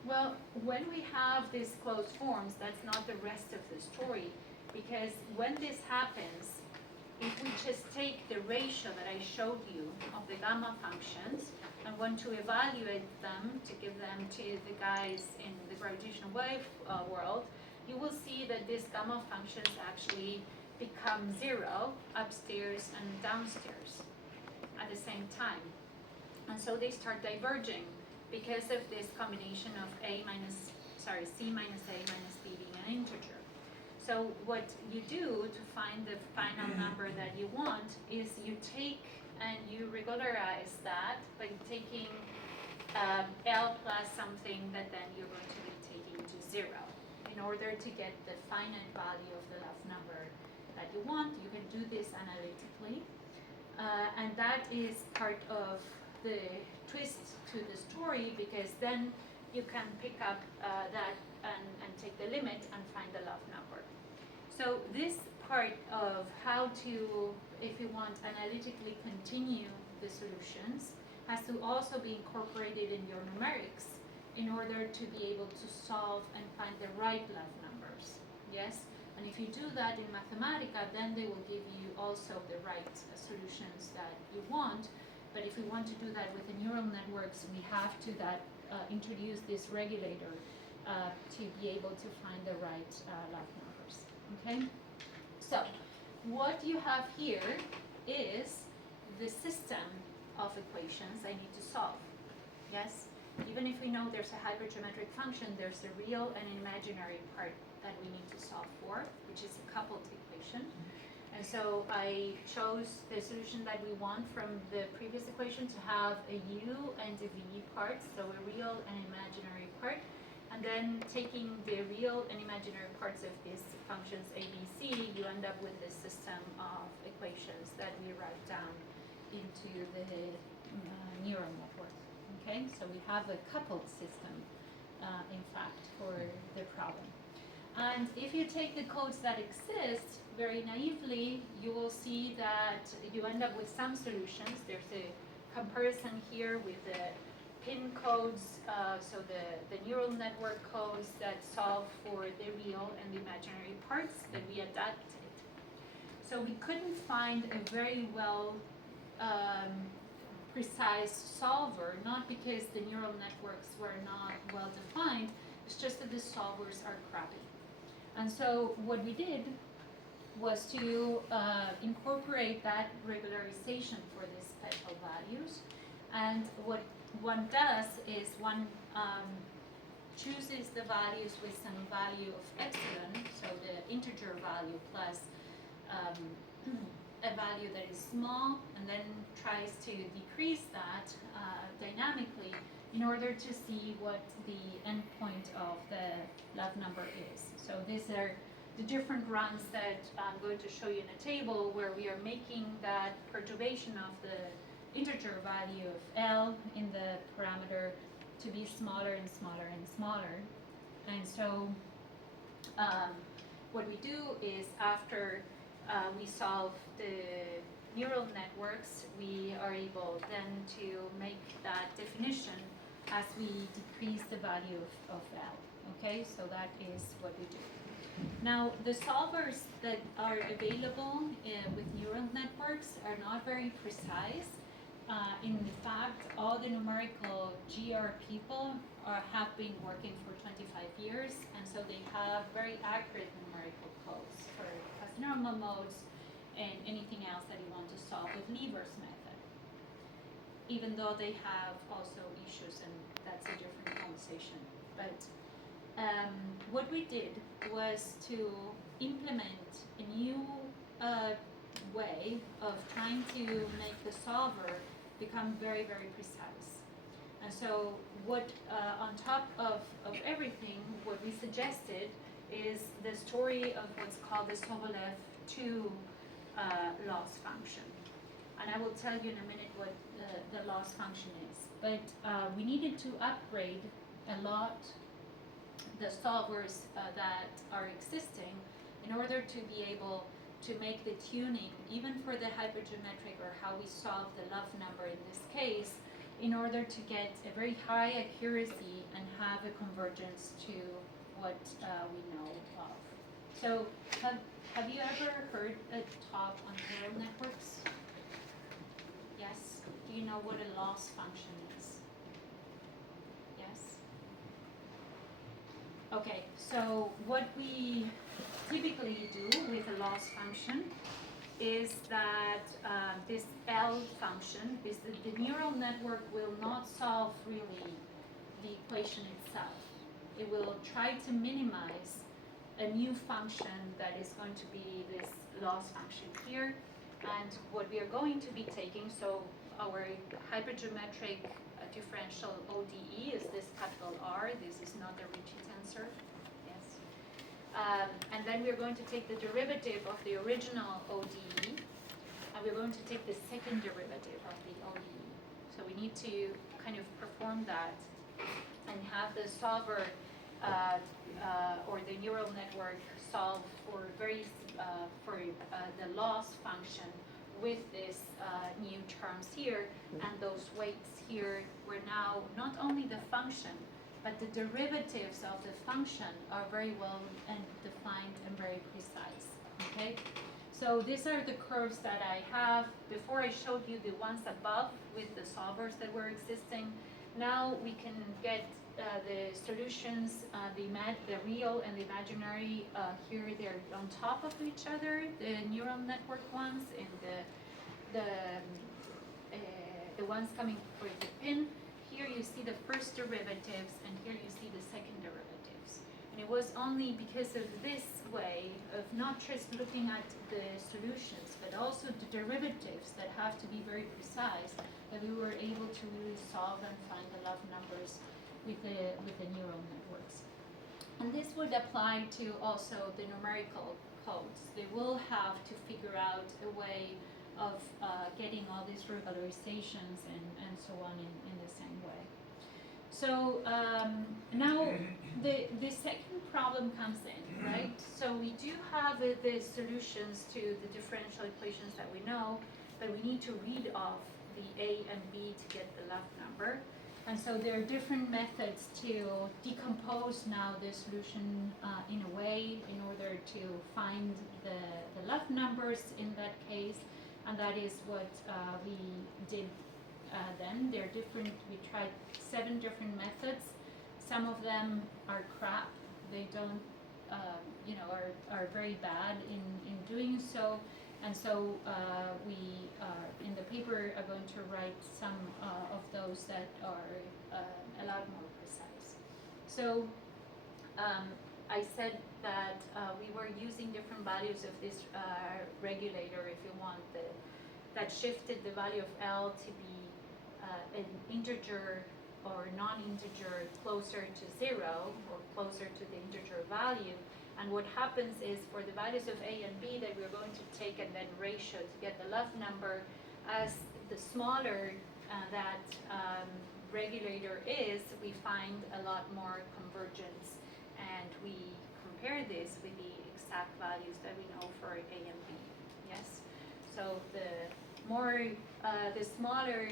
Well, when we have these closed forms, that's not the rest of the story, because when this happens, if we just take the ratio that I showed you of the gamma functions and want to evaluate them to give them to the guys in the gravitational wave world, you will see that these gamma functions actually become zero upstairs and downstairs at the same time. And so they start diverging because of this combination of C minus A minus B being an integer. So what you do to find the final number that you want is you take and you regularize that by taking L plus something that then you're going to be taking to zero. In order to get the finite value of the left number that you want, you can do this analytically. And that is part of the twist to the story, because then you can pick up that and take the limit and find the left number. So this part of how to, if you want, analytically continue the solutions has to also be incorporated in your numerics in order to be able to solve and find the right left numbers. Yes? And if you do that in Mathematica, then they will give you also the right solutions that you want. But if we want to do that with the neural networks, we have to introduce this regulator to be able to find the right left numbers. Okay? So, what you have here is the system of equations I need to solve. Yes? Even if we know there's a hypergeometric function, there's a real and imaginary part that we need to solve for, which is a coupled equation. And so I chose the solution that we want from the previous equation to have a u and a v parts, so a real and imaginary part. And then taking the real and imaginary parts of these functions a, b, c, you end up with this system of equations that we write down into the neural network. Okay, so we have a coupled system, in fact, for the problem. And if you take the codes that exist, very naively, you will see that you end up with some solutions. There's a comparison here with the pin codes, so the neural network codes that solve for the real and the imaginary parts that we adapted. So we couldn't find a very well precise solver, not because the neural networks were not well defined, it's just that the solvers are crappy. And so what we did was to incorporate that regularization for these special values. And what one does is one chooses the values with some value of epsilon, so the integer value plus a value that is small and then tries to decrease that dynamically in order to see what the endpoint of the love number is. So these are the different runs that I'm going to show you in a table where we are making that perturbation of the integer value of L in the parameter to be smaller and smaller and smaller. And so what we do is after we solve the neural networks, we are able then to make that definition as we decrease the value of L. Okay, so that is what we do. Now, the solvers that are available with neural networks are not very precise. In fact, all the numerical GR people have been working for 25 years, and so they have very accurate numerical codes for normal modes and anything else that you want to solve with Lever's method. Even though they have also issues, and that's a different conversation. But what we did was to implement a new way of trying to make the solver become very, very precise. And so what, on top of everything, what we suggested is the story of what's called the Sobolev 2 loss function. And I will tell you in a minute what the loss function is. But we needed to upgrade a lot the solvers that are existing in order to be able to make the tuning, even for the hypergeometric or how we solve the love number in this case, in order to get a very high accuracy and have a convergence to what we know of. So have you ever heard a talk on neural networks? Yes? Do you know what a loss function is? Yes? Okay, so what we typically do with a loss function is that this L function is that the neural network will not solve really the equation itself. It will try to minimize a new function that is going to be this loss function here. And what we are going to be taking, so our hypergeometric differential ODE is this capital R. This is not the Ricci tensor. Yes. And then we're going to take the derivative of the original ODE, and we're going to take the second derivative of the ODE. So we need to kind of perform that and have the solver or the neural network solve for the loss function with these new terms here, and those weights here were now not only the function, but the derivatives of the function are very well defined and very precise. Okay, so these are the curves that I have. Before I showed you the ones above with the solvers that were existing. Now we can get the solutions, the real and the imaginary here. They're on top of each other, the neural network ones and the ones coming for the pin. Here you see the first derivatives, and here you see the second derivatives. And it was only because of this way of not just looking at the solutions, but also the derivatives that have to be very precise, that we were able to really solve and find the love numbers with the neural networks. And this would apply to also the numerical codes. They will have to figure out a way of getting all these regularizations and so on in the same way. So now the second problem comes in, right? So we do have the solutions to the differential equations that we know, but we need to read off the A and B to get the love number. And so there are different methods to decompose now the solution in a way in order to find the love numbers in that case. And that is what we did then. They're different. We tried 7 different methods. Some of them are crap. They don't, are very bad in doing so. And so we, in the paper, are going to write some of those that are a lot more precise. So I said that we were using different values of this regulator, if you want, that shifted the value of L to be an integer or non-integer closer to 0 or closer to the integer value. And what happens is for the values of A and B that we're going to take and then ratio to get the love number, as the smaller that regulator is, we find a lot more convergence. And we compare this with the exact values that we know for A and B, yes? So the smaller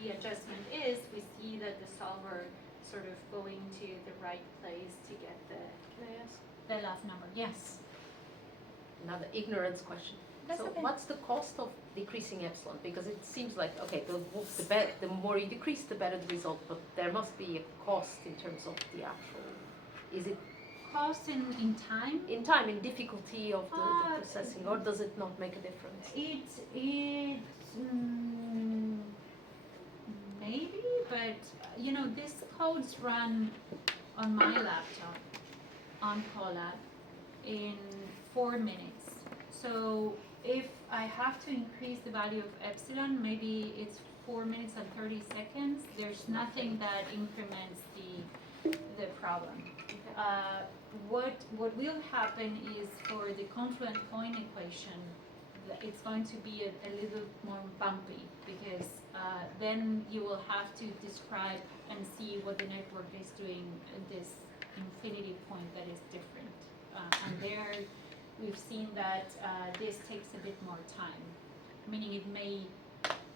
the adjustment is, we see that the solver sort of going to the right place to get Can I ask the love number, yes. another ignorance question? That's So okay. what's the cost of decreasing epsilon? Because it seems like, okay, the more you decrease, the better the result, but there must be a cost in terms of the actual, is it Cost in time? in time, in difficulty of the Uh, processing, or does it not make a difference? Maybe, but you know, these codes run on my laptop, on Colab, in 4 minutes. So if I have to increase the value of epsilon, maybe it's 4 minutes and 30 seconds. There's nothing that increments the problem. What will happen is for the confluent point equation, it's going to be a little more bumpy because then you will have to describe and see what the network is doing at this infinity point that is different. And there we've seen that this takes a bit more time, meaning it may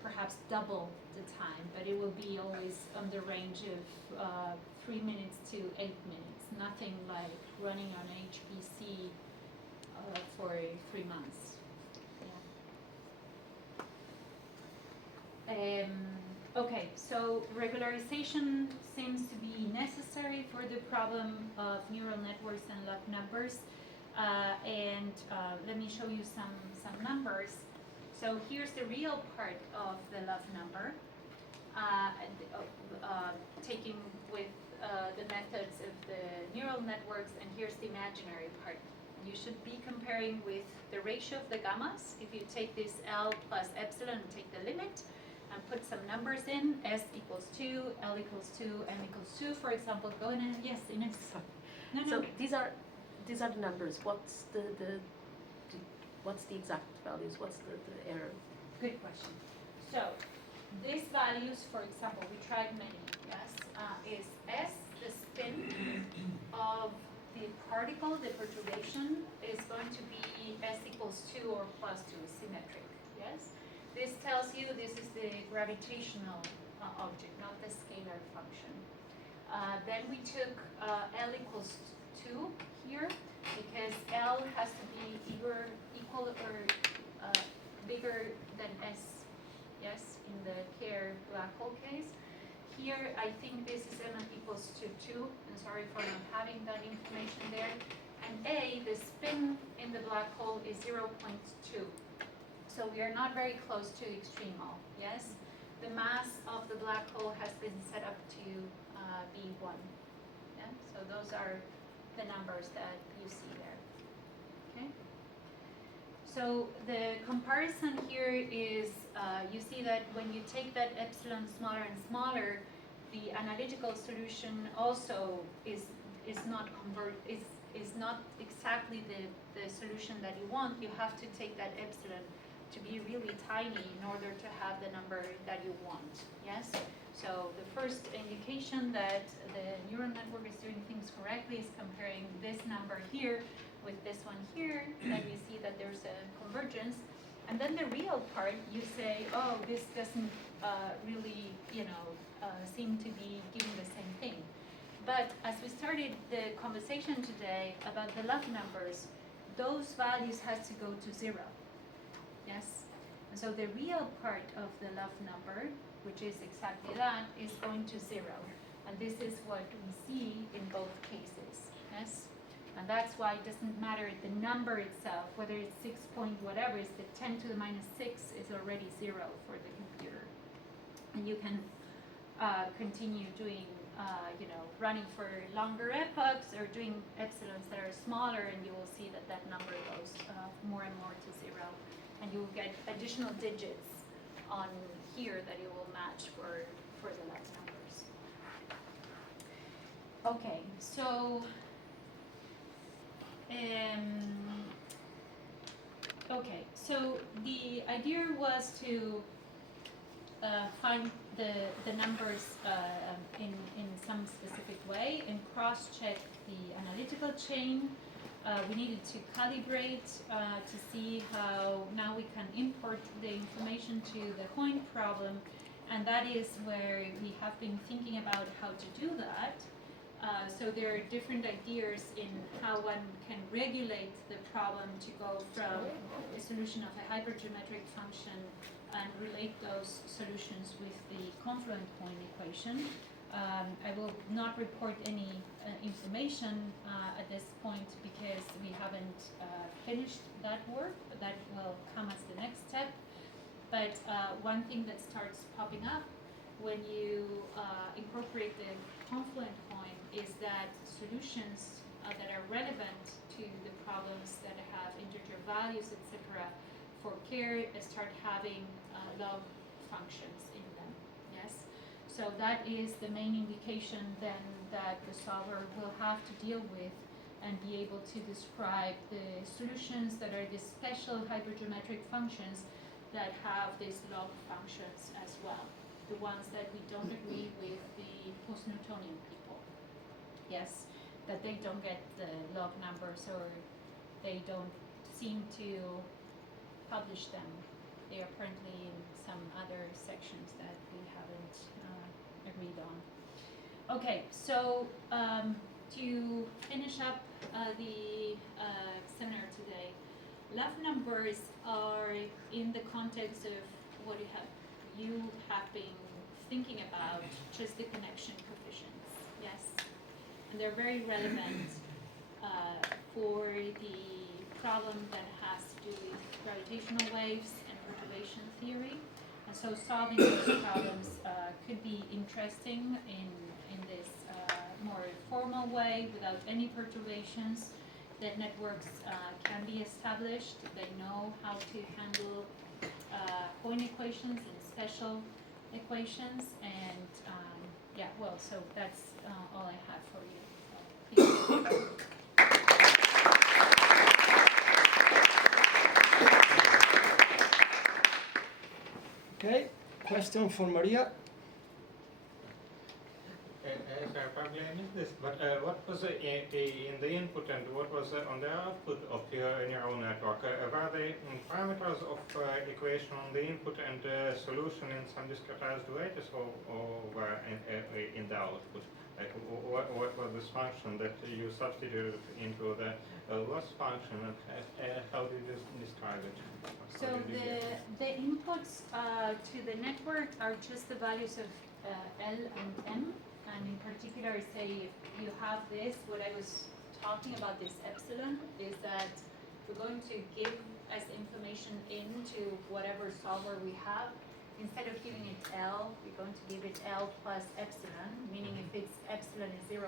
perhaps double the time, but it will be always on the range of 3 minutes to 8 minutes, nothing like running on HPC for 3 months. Yeah. Okay, so regularization seems to be necessary for the problem of neural networks and log numbers. Let me show you some numbers. So here's the real part of the love number, taking with the methods of the neural networks, and here's the imaginary part. You should be comparing with the ratio of the gammas. If you take this L plus epsilon and take the limit and put some numbers in, S equals 2, L equals 2, M equals 2, for example, go in and, yes, Ines. No, no. So these are the numbers. What's the exact values? What's the error? Good question. So, these values, for example, we tried many, yes, is S, the spin of the particle, the perturbation, is going to be S equals 2 or plus 2, symmetric, yes? This tells you this is the gravitational object, not the scalar function. Then we took L equals 2 here, because L has to be either equal or bigger than S, yes, in the Kerr black hole case. Here, I think this is M equals to 2, and sorry for not having that information there. And A, the spin in the black hole is 0.2. So we are not very close to extremal, yes? The mass of the black hole has been set up to be 1. Yeah? So those are the numbers that you see there. Okay? So the comparison here is, you see that when you take that epsilon smaller and smaller, the analytical solution also is not exactly the solution that you want. You have to take that epsilon to be really tiny in order to have the number that you want, yes? So the first indication that the neural network is doing things correctly is comparing this number here with this one here, and you see that there's a convergence. And then the real part, you say, oh, this doesn't really, seem to be giving the same thing. But as we started the conversation today about the love numbers, those values has to go to 0. Yes? And so the real part of the love number, which is exactly that, is going to 0. And this is what we see in both cases. Yes? And that's why it doesn't matter the number itself, whether it's 6 point whatever, is the 10 to the minus 6 is already 0 for the computer. And you can continue doing running for longer epochs or doing epsilons that are smaller, and you will see that that number goes more and more to 0. And you will get additional digits on here that you will match for the lab numbers. Okay, so the idea was to find the numbers in some specific way and cross-check the analytical chain. We needed to calibrate to see how now we can import the information to the Hoyne problem, and that is where we have been thinking about how to do that. So there are different ideas in how one can regulate the problem to go from a solution of a hypergeometric function and relate those solutions with the confluent point equation. I will not report any information at this point because we haven't finished that work, but that will come as the next step. But one thing that starts popping up when you incorporate the confluent point is that solutions that are relevant to the problems that have integer values, etc., for care start having log functions in them. Yes, so that is the main indication then that the solver will have to deal with and be able to describe the solutions that are these special hypergeometric functions that have these log functions as well, the ones that we don't agree with the post-Newtonian people. Yes, that they don't get the log numbers or they don't seem to publish them. They are apparently in some other sections that we haven't agreed on. Okay, so to finish up the seminar today, love numbers are in the context of what you have been thinking about, just the connection coefficients, yes? And they're very relevant for the problem that has to do with gravitational waves and perturbation theory. And so solving those problems could be interesting in this more formal way without any perturbations. That networks can be established. They know how to handle Hoyne equations and special equations. And yeah, well, so that's all I have for you. Thank you. Okay, question for Maria. I probably missed this, but what was in the input and what was on the output of your neural network? Were they parameters of equation on the input and solution in some discretized ways, or were in the output? Like, what was this function that you substituted into the loss function, and how did you describe it? So the inputs to the network are just the values of L and M. And in particular, say if you have this, what I was talking about, this epsilon, is that we're going to give as information into whatever solver we have. Instead of giving it L, we're going to give it L plus epsilon, meaning if it's epsilon is 0.1,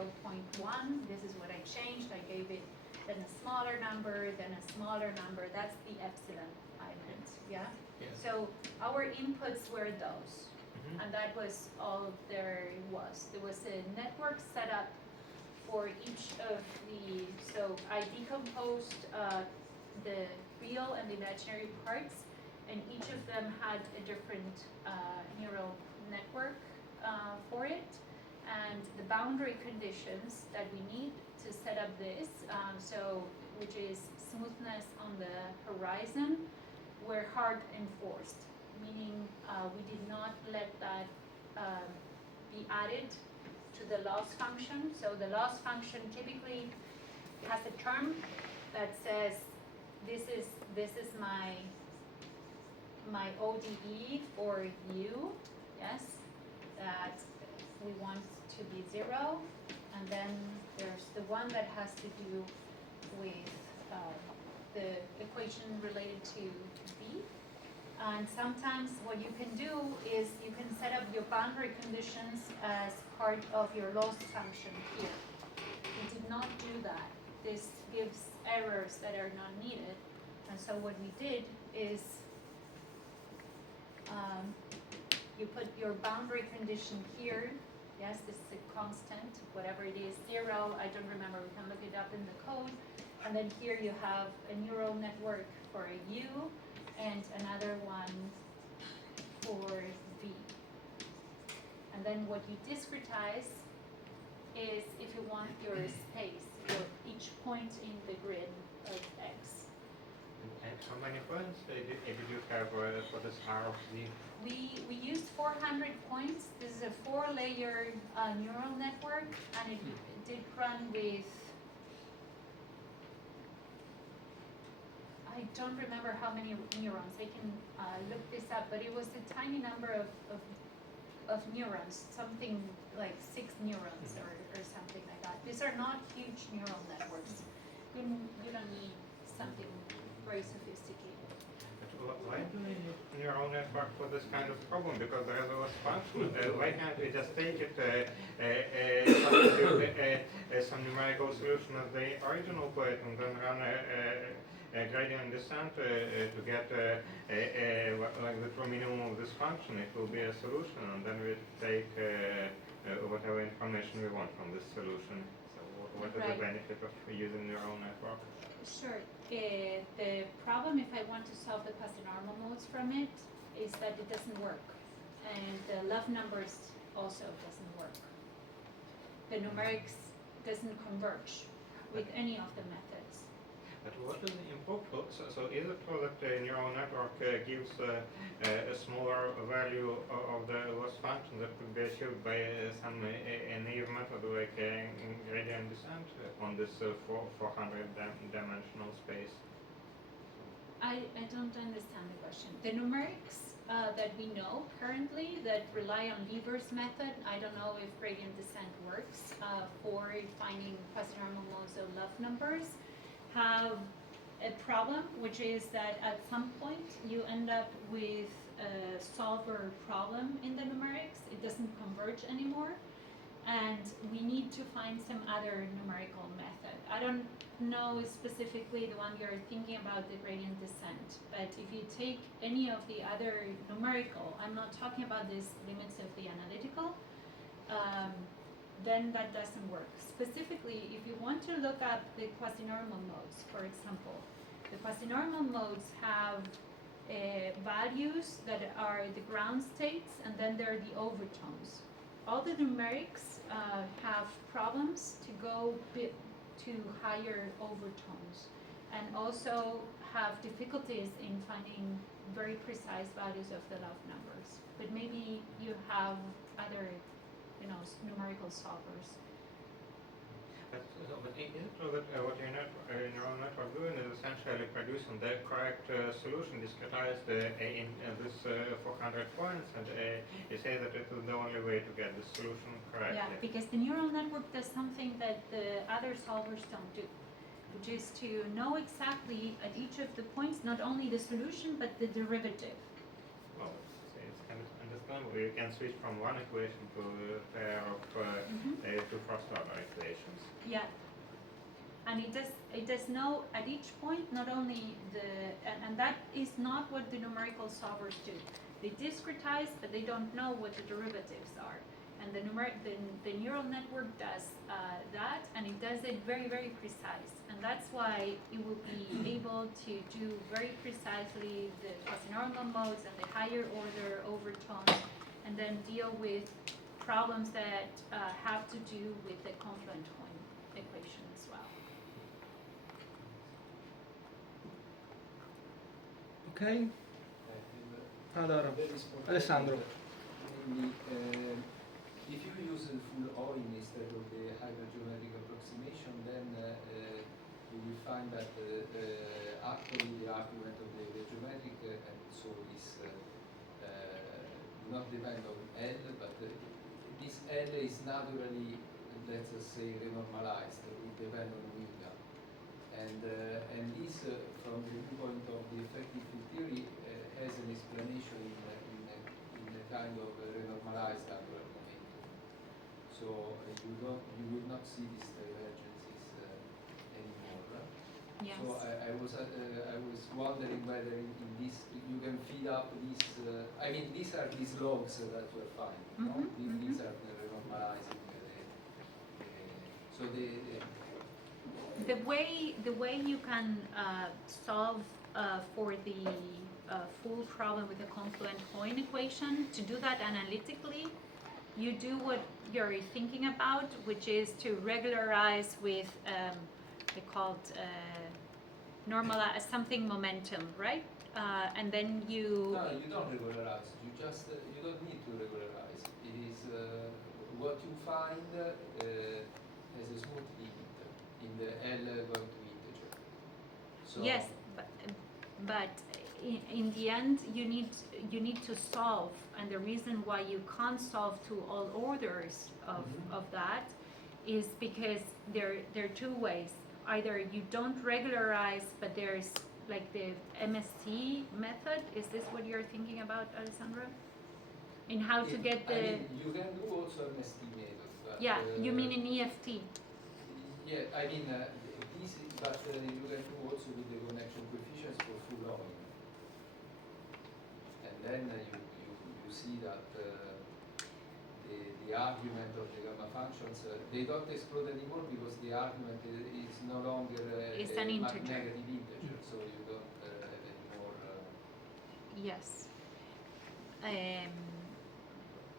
this is what I changed. I gave it then a smaller number, then a smaller number. That's the epsilon I meant, yeah? Yes. So our inputs were those. And that was all there was. There was a network set up for each of the, so I decomposed the real and the imaginary parts, and each of them had a different neural network for it. And the boundary conditions that we need to set up this, which is smoothness on the horizon, were hard enforced. Meaning we did not let that be added to the loss function. So the loss function typically has a term that says this is my ODE for u, yes, that we want to be 0, and then there's the one that has to do with the equation related to v. And sometimes what you can do is you can set up your boundary conditions as part of your loss function here. We did not do that. This gives errors that are not needed. And so what we did is you put your boundary condition here. Yes, this is a constant, whatever it is, 0, I don't remember, we can look it up in the code. And then here you have a neural network for a U and another one for V. And then what you discretize is if you want your space, for each point in the grid of X. And how many points did you have for this R of Z? We used 400 points. This is a 4-layer neural network, and it did run with, I don't remember how many neurons. I can look this up, but it was a tiny number of neurons, something like 6 neurons or something like that. These are not huge neural networks. You don't need something very sophisticated. But why do we need neural network for this kind of problem? Because there is a loss function. Why can't we just take it, substitute some numerical solution as the original point and then run a gradient descent to get like the true minimum of this function? It will be a solution, and then we take whatever information we want from this solution. So what is the benefit of using neural network? Sure. The problem, if I want to solve the quasi-normal modes from it, is that it doesn't work. And the love numbers also doesn't work. The numerics doesn't converge with any of the methods. But what is the improvement? So is it true that the neural network gives a smaller value of the loss function that could be achieved by some naive method like gradient descent on this 400-dimensional space? I don't understand the question. The numerics that we know currently that rely on Weaver's method, I don't know if gradient descent works for finding quasi-normal modes of love numbers, have a problem, which is that at some point you end up with a solver problem in the numerics. It doesn't converge anymore, and we need to find some other numerical method. I don't know specifically the one you're thinking about, the gradient descent, but if you take any of the other numerical, I'm not talking about these limits of the analytical, then that doesn't work. Specifically, if you want to look up the quasi-normal modes, for example, the quasi-normal modes have values that are the ground states, and then there are the overtones. All the numerics have problems to go to higher overtones, and also have difficulties in finding very precise values of the love numbers. But maybe you have other numerical solvers. But is it true that what your neural network doing is essentially producing the correct solution discretized in this 400 points, and you say that it is the only way to get the solution correctly? Yeah, because the neural network does something that the other solvers don't do, which is to know exactly at each of the points not only the solution but the derivative. Well, it's kind of understandable. You can switch from one equation to a pair of two first-order equations. Yeah, and it does know at each point not only and that is not what the numerical solvers do. They discretize, but they don't know what the derivatives are. And the neural network does that, and it does it very, very precise. And that's why it will be able to do very precisely the quasi-normal modes and the higher order overtones, and then deal with problems that have to do with the confluent point equation as well. Ok? Allora, Alessandro. Namely, if you use the full OIN instead of the hypergeometric approximation, then you will find that actually the argument of the geometric and so is do not depend on L, but this L is naturally, let's say, renormalized. It depends on omega, and this, from the viewpoint of the effective field theory, has an explanation in a kind of renormalized So you will not see these divergences anymore. Yes. So I was wondering whether in this you can feed up these. I mean, these are these logs that were finding. No? These are normalizing. So The way you can solve for the full problem with the confluent point equation, to do that analytically, you do what you're thinking about, which is to regularize with they called normalize something momentum, right? And then you no, you don't regularize. You just you don't need to regularize. It is what you find as a smooth limit in the L going to integer. So yes, but in the end you need to solve, and the reason why you can't solve to all orders of that is because there are two ways. Either you don't regularize, but there's like the MST method. Is this what you're thinking about, Alessandra? In how to get the I mean, you can do also an estimate. But, yeah, you mean in EFT? Yeah, I mean this, but you can do also with the connection coefficients for full oil, and then you see that the argument of the gamma functions they don't explode anymore because the argument is no longer It's a an integer. negative integer, so you don't have any more. Yes.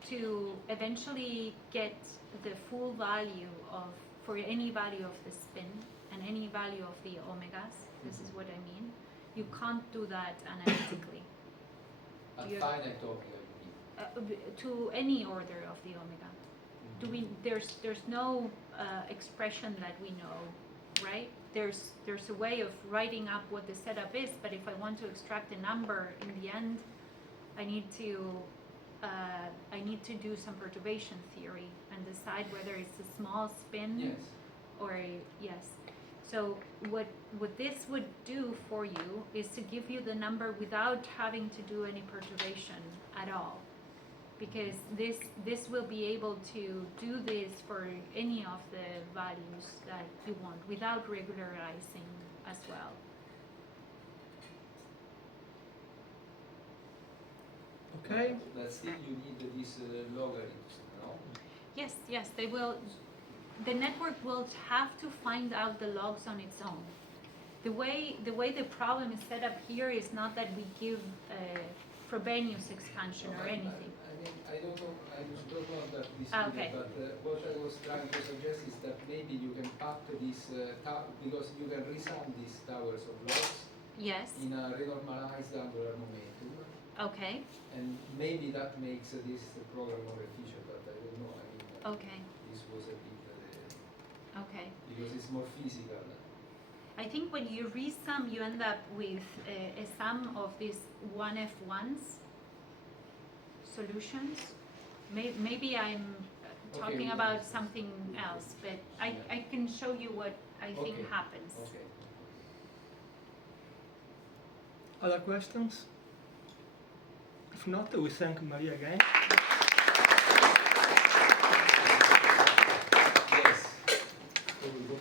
To eventually get the full value of, for any value of the spin and any value of the omegas, this is what I mean, you can't do that analytically. At You're- finite omega, you mean? To any order of the omega. There's no expression that we know, right? There's a way of writing up what the setup is, but if I want to extract a number in the end, I need to do some perturbation theory and decide whether it's a small spin Yes. or yes. So what this would do for you is to give you the number without having to do any perturbation at all, because this will be able to do this for any of the values that you want without regularizing as well. Okay. But still you need these logarithms, no? Yes, they will. The network will have to find out the logs on its own. The way the problem is set up here is not that we give Frobenius expansion or anything. I mean, I don't know that this Okay. but what I was trying to suggest is that maybe you can pack these, because you can resum these towers of logs Yes. in a renormalized angular momentum, Okay. and maybe that makes this program more efficient, but I don't know. I mean, Okay. this was a bit, Okay. because it's more physical. I think when you resum, you end up with a sum of these 1F1s solutions. Maybe I'm talking Okay. about something else, but I can show you what I think Okay. happens. Okay. Other questions? If not, we thank Maria again.